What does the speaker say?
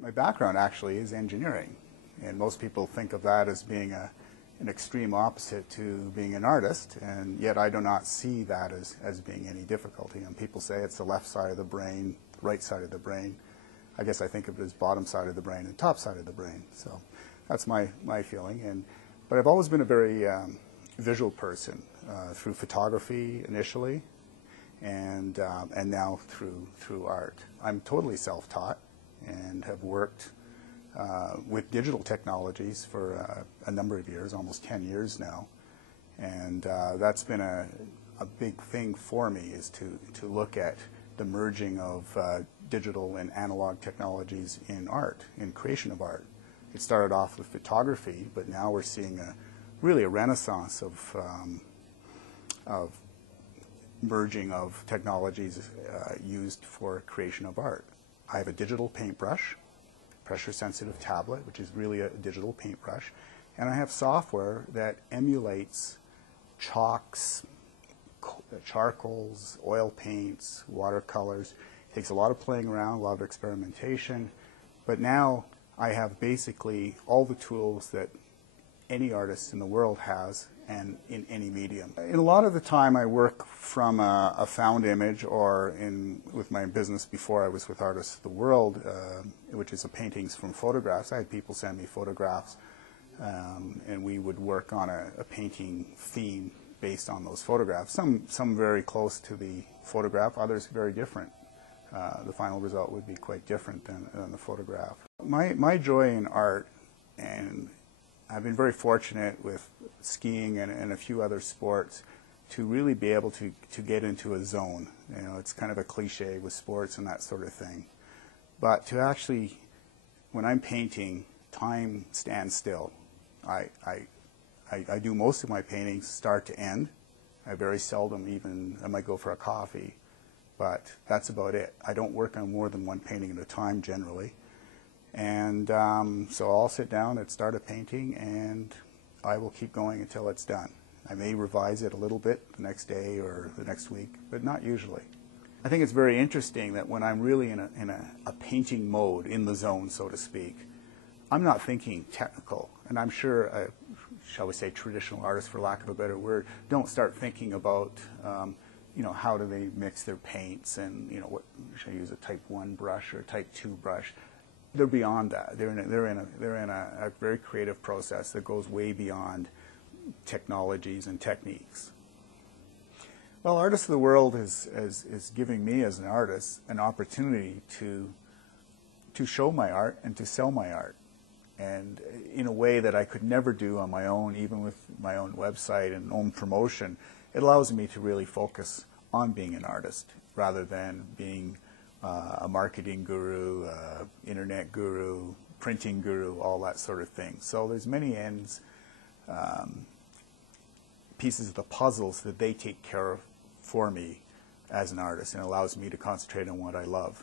My background actually is engineering, and most people think of that as being an extreme opposite to being an artist, and yet I do not see that as being any difficulty. And people say it's the left side of the brain, right side of the brain. I guess I think of it as bottom side of the brain and top side of the brain. So that's my feeling. But I've always been a very visual person through photography initially, and now through art. I'm totally self-taught and have worked with digital technologies for a number of years, almost 10 years now. And that's been a big thing for me, is to look at the merging of digital and analog technologies in art, in creation of art. It started off with photography, but now we're seeing really a renaissance of merging of technologies used for creation of art. I have a digital paintbrush, pressure-sensitive tablet, which is really a digital paintbrush, and I have software that emulates chalks, charcoals, oil paints, watercolors. It takes a lot of playing around, a lot of experimentation, but now I have basically all the tools that any artist in the world has, and in any medium. In a lot of the time I work from a found image, or with my business before I was with Artists of the World, which is paintings from photographs. I had people send me photographs, and we would work on a painting theme based on those photographs. Some very close to the photograph, others very different. The final result would be quite different than the photograph. My joy in art, and I've been very fortunate with skiing and a few other sports to really be able to get into a zone. You know, it's kind of a cliche with sports and that sort of thing. But to actually, when I'm painting, time stands still. I do most of my paintings start to end. I very seldom I might go for a coffee, but that's about it. I don't work on more than one painting at a time generally. And so I'll sit down and start a painting, and I will keep going until it's done. I may revise it a little bit the next day or the next week, but not usually. I think it's very interesting that when I'm really in a painting mode, in the zone, so to speak, I'm not thinking technical. And I'm sure, shall we say, traditional artists, for lack of a better word, don't start thinking about how do they mix their paints, and what should I use, a type 1 brush or a type 2 brush. They're beyond that. They're in a very creative process that goes way beyond technologies and techniques. Well, Artists of the World is giving me, as an artist, an opportunity to show my art and to sell my art, and in a way that I could never do on my own, even with my own website and own promotion. It allows me to really focus on being an artist rather than being a marketing guru, internet guru, printing guru, all that sort of thing. So there's many ends, pieces of the puzzles that they take care of for me as an artist, and allows me to concentrate on what I love.